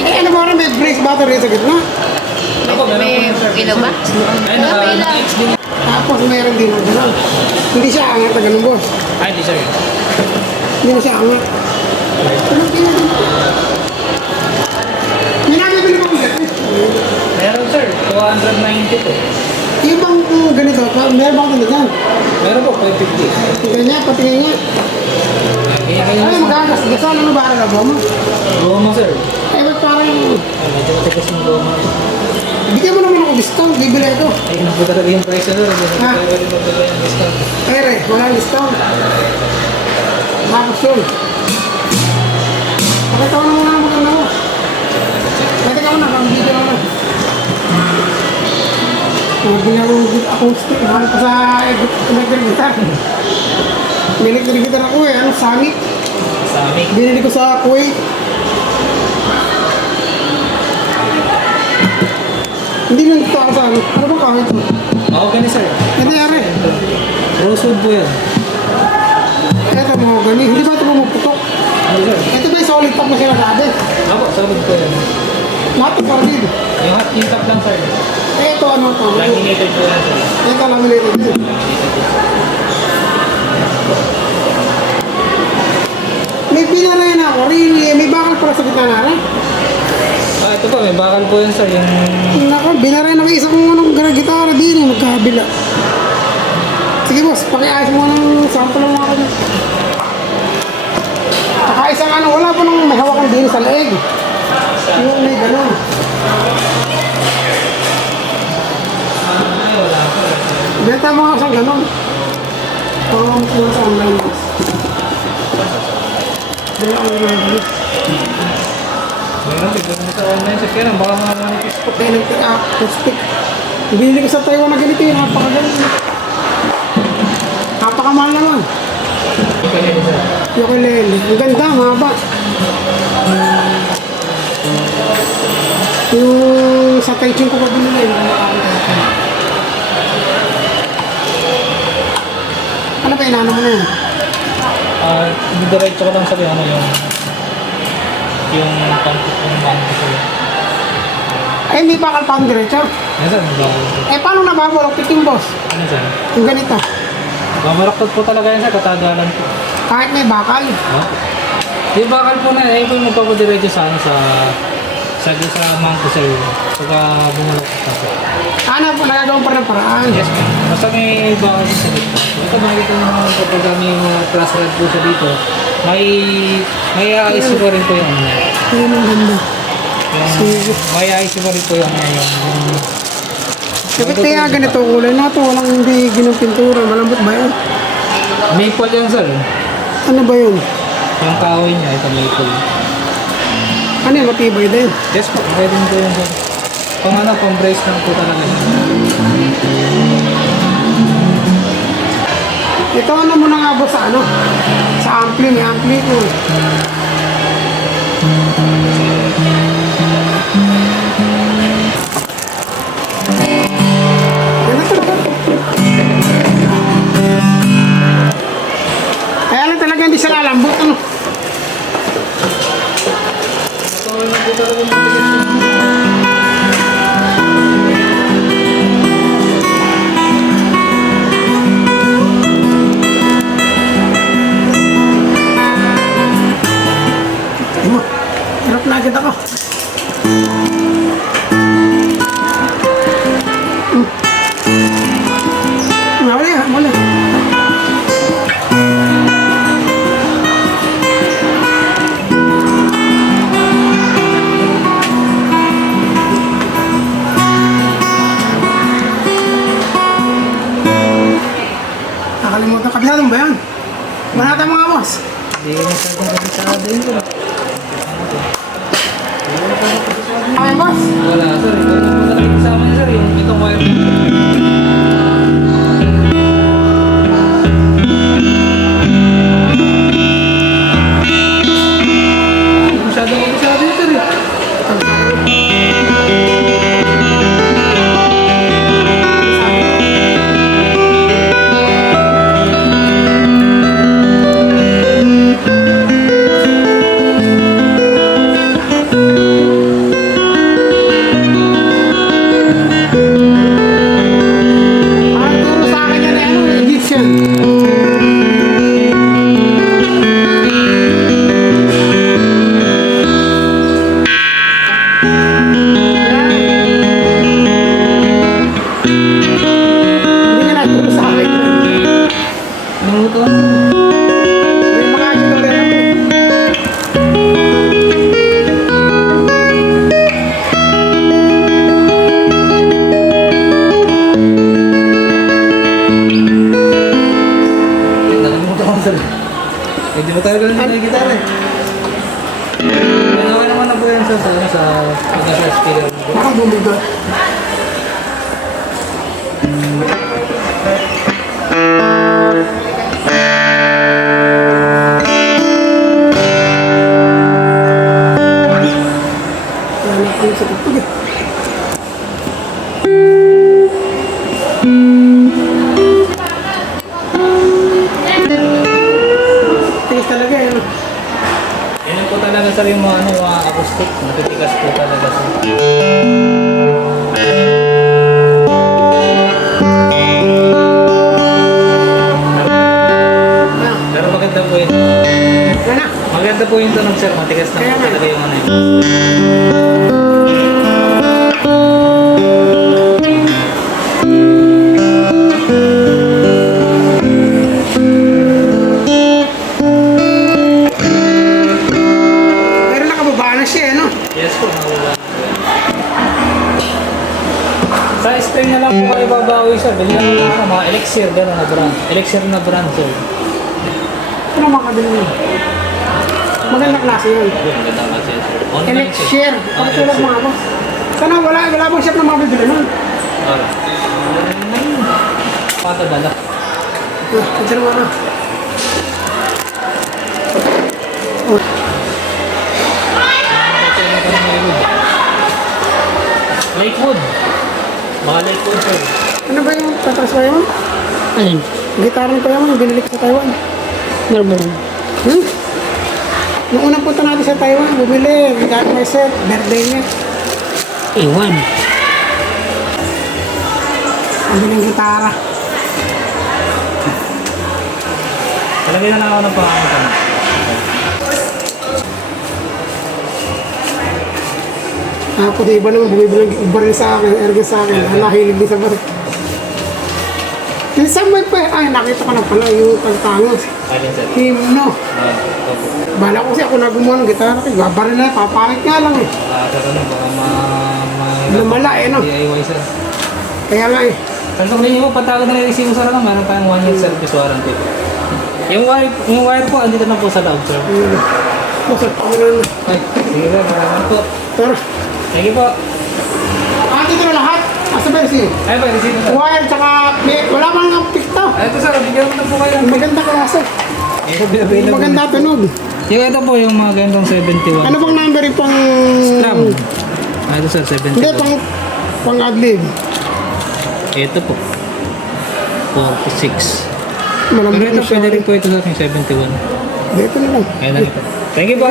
Eh, ano ba rin may brace battery sa gitna? Ako, May sir. ilaw ba? Ay, Wala, naka may ilaw. Tapos meron din ang gano'n. Hindi siya angat na ganun, boss. Ay, hindi sir. Hindi na siya angat. Ano tingnan mo? Ulit. Meron sir, 290 po. Yung bang mm, ganito, meron bang ganito yan? Meron po, 550. Tingnan niya, patingin niya. Ay, magagas. Gasol, ano ba ang mo? Sir. Eh, ba't parang, Ay, medyo yung luma. bigyan mo naman ako discount, bibili ito. Ay, yun po talaga yung price na discount. Pere, walang discount. Tapos yun. Pakita ko na muna ang maganda mo. Pakita ka muna, pang video na. Mabili ako ng acoustic. Mahal pa sa electric guitar. May electric guitar ako eh. Ano, Sonic. Amin. Binili ko sa Kuwait. Hindi lang ito sa ano. Ano ba kahit? Oo, ganun sir. Ito yari. Rosewood po yan. Ito mga gani. Hindi ba ito pumuputok? Ano sir? Ito ba yung solid top na sinasabi? Ako, solid po yan. Lahat ng partid. Yung hot yung top lang sir. Eh, ito ano to? Laminated po yan sir. Ito laminated. May pinaray na ako. Really, may bakal para sa gitna na rin. Ito pa, may bakal po yan sir. Yung Nako, binaray na may isang anong gara gitara din. Magkabila. Sige boss, pakiayos mo ng sample ng mga kanya. Saka isang ano, wala pa nang may hawakan din sa leeg. Yung may gano'n. Benta mo nga isang gano'n. Pang mo sa online boss. Dala online boss. Meron, sir. Kaya lang, baka mga manipis po. Electric acoustic. Ibili ko sa Taiwan na ganito yun. Napakagaling. Napakamahal naman. Ukulele. Ang ganda, mahaba. Yung sa Taichung ko pa binili. yung nakakita ko. Ano ba inano mo na yan? Ah, diretso ko lang sabi ano yung yung pantik ng bangko ko. Eh, bakal pa ang diretso. Ano sir, may bakal po. Eh, paano nababalok piting boss? Ano sir? Yung ganito. Mamaraktot po talaga yan sir, katagalan po. Kahit may bakal. Ha? Di bakal po na, eh po yung magpapadiretso sa ano sa sa sa mangko sir. Pagka bumulok ka sir. Ano po, nagagawin pa ng paraan. Yes ma'am. Basta may bakal sa dito. Ito makikita mo kapag may mga class rod po sa dito, may may ayos po rin po yung ano. Yun ang ganda. Yung, may ayos po rin po yung ano yung, yung Dapat kaya ganito kulay na to, walang hindi ginong pintura, malambot ba yun? maple yan sir. Ano ba yun? Yung kahoy niya, ito maple. Ano yun, matibay din. Yes po, pwede po yun sir. Pang ano, pang brace lang po talaga. Ito ano mo na nga ba sa ano? Sa ampli, may ampli ko. Nakalimutan. Kabisado mo ba yan? Manata mga boss. Hindi masyadong kabisado yun. Okay, boss. Wala sir, ito yung po talaga kasama niya sir, itong wire. Hindi mo tayo ganun na gitara eh. Ganawa naman na po yan sa sa sa pag-nasa-skill. Baka bumigot. Hmm. Sir yung mga, ano, mga acoustic. Matitigas po talaga sir. Ah, Pero maganda po yun. Maganda po yung tunog sir. Matigas na po talaga yung ano yun. Lang po kayo babawi sir. Bili lang ako mga elixir, gano'n na brand. Elixir na brand sir. Ano makabili mo? Magandang klase yun. Yun, maganda nga sir. Online sir. share. Ah, Elixir. mga ako. Sana wala, wala bang shop na mabibili nun? Ah. Patadala. Ah, ito ah. Oh, Lakewood. Mga Lakewood sir. ano ba yung tatras ba yun? Alin? Gitara ni Kuya mo, yung binili ko sa Taiwan. Meron ba yun? Hmm? Nung unang punta natin sa Taiwan, bumili. Gamit may set, birthday niya. Iwan. Ang biling gitara. Talagyan na lang ako ng pangalan. Ako di iba naman bumibili ng baril sa akin, ergo sa akin. Ang nahilig din sa baril. Minsan may pa, ay nakita ko na pala yung pagtangos. Himno. Ah. Bala ko kasi ako na gumawa ng gitara. Kaya babaril na, papakit nga lang eh. Ah, sa tanong, baka ma... ma- Lumala eh, no? DIY sir. Kaya nga eh. Kung ninyo po, patago na rin yung sir lang, meron tayong one year service warranty. Yung wire, yung wire po, andito na po sa loob, sir. Yun. Basta ako na. Ay, sige maraming po. Pero, You po. ah, dito na lahat. Asa ba si? Ay, pa, receive sir. Wire, tsaka, may- wala pa nga pikto. Ay, ito sir, bigyan ko na po kayo. Maganda klase. Available. Maganda tunog. Yung ito po, yung mga ganitong 71. Ano bang number yung pang... Scrum. Ah, ito sir, 71. Hindi, pang... Pang adlib. Ito po. 46. Malambot Pero ito, na pwede rin po ito sa aking 71. Dito na lang. Kaya lang ito. Thank you po.